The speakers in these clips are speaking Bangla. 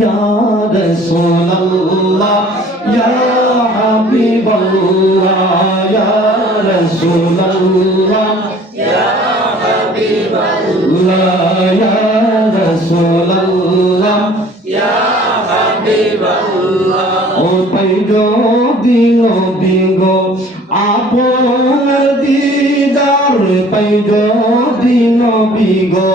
ইয়া রাসূলুল্লাহ ইয়া হাবিবাল্লাহ ইয়া রাসূলুল্লাহ ইয়া হাবিবাল্লাহ ইয়া রাসূলুল্লাহ ইয়া হাবিবাল্লাহ ও পাইজো দিনো বিগো আপনার দিদার পাইজো দিনো বিগো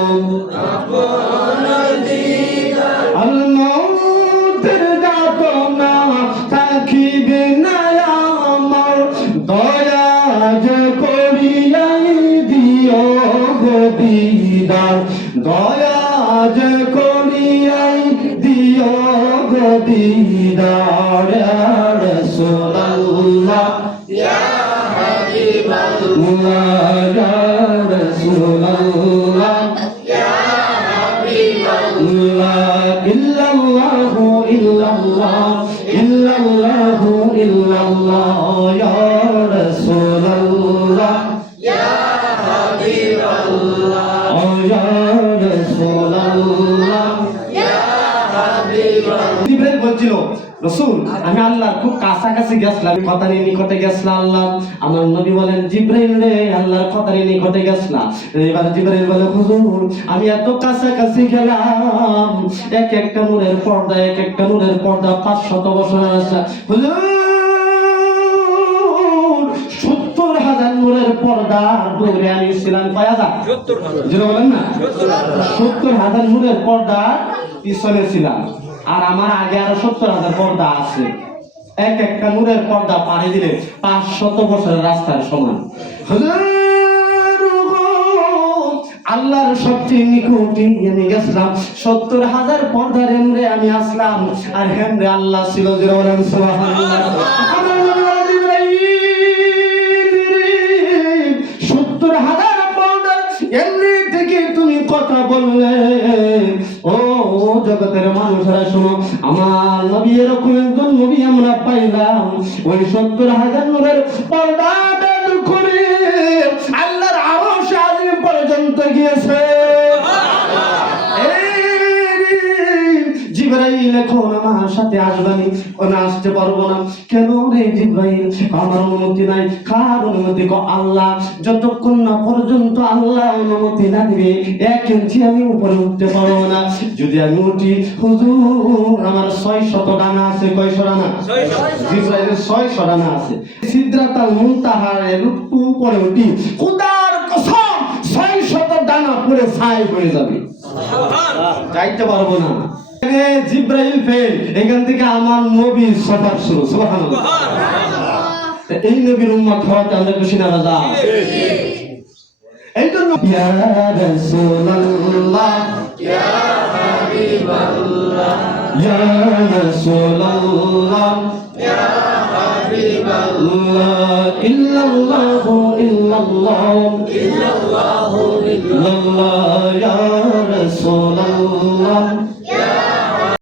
আপনার দিদার আল মউতের যাতনা থাকিবে না আমার দয়া যে করিয়াই দিও গো দিদার দয়া যে করিয়াই দিও গো দিদার ইয়া রাসূলুল্লাহ ইয়া হাবিবাল্লাহ ইয়া রাসূলুল্লাহ ইয়া হাবিবাল্লাহ ইল্লাল্লাহু ইল্লাল্লাহ ইল্লাল্লাহু ইল্লাল্লাহ ইয়া রাসূলুল্লাহ ইয়া হাবিবাল্লাহ ইয়া রাসূলুল্লাহ ইয়া হাবিবাল্লাহ জিবরাইল বলছিল রাসূল আমি আল্লাহর খুব কাছাকাছি গেছলাম কথার নিকটে গেছলাম আল্লাহ আমার নবী বলেন জিবরাইল রে আল্লাহর কথার নিকটে গেছলাম এবার জিবরাইল বলে হুজুর আমি এত কাছাকাছি গেলাম এক একটা নূরের পর্দা 500 বছরের আছে হুজুর 70,000 নূরের পর্দার উপরে আমি ছিলাম কয় হাজার 70,000 যেটা বলেন না 70,000 নূরের পর্দার পিছনে ছিলাম আর আমার আগে আরো 70,000 পর্দা আছে এক একটা নূরের পর্দা পাড়ি দিলে 500 বছরের রাস্তার সমান আল্লাহর সবচেয়ে নিকটে নিয়ে গেছিলাম 70,000 পর্দার হেমরে আমি আসলাম আর হেমরে আল্লাহ ছিল যে বলেন সুবহানাল্লাহ আমার নবী ইব্রাহিম 70,000 পর্দা এমনি থেকে তুমি কথা বললে ও জগতের মানুষরা শোনো আমার নবী এরকম একজন নবী আমরা পাইলাম ওই 70,000 নূরের পর্দাটা করে আল্লাহর আরশ আজিম পর্যন্ত গিয়েছে জিবরাইল এখন আমার সাথে আসবানি না আসতে পারবো না কেন রে জিবরাইল আমার অনুমতি নাই কার অনুমতি গো আল্লাহ যতক্ষণ না পর্যন্ত আল্লাহ অনুমতি না দিবে 1 ইঞ্চি আমি উপরে উঠতে পারবো না যদি আমি উঠি হুজুর আমার 600 ডানা আছে কয়শো ডানা 600 জিবরাইলের 600 ডানা আছে সিদরাতুল মুনতাহার এর উপরে উঠি খোদার কসম 600 ডানা পুরো ছাই হয়ে যাবে সুবহানাল্লাহ যাইতে পারবো না জিবরাইল ফেল এখান থেকে আমার নবীর সফর শুরু সুবহানাল্লাহ এই নবীর উম্মত হওয়াতে আমরা খুশি না রাজা এই জন্য ইয়া রাসূলুল্লাহ ইয়া হাবিবাল্লাহ ইয়া রাসূলুল্লাহ ইয়া হাবিবাল্লাহ ইল্লাল্লাহু ইল্লাল্লাহ ইল্লাল্লাহু ইল্লাল্লাহ ইয়া রাসূল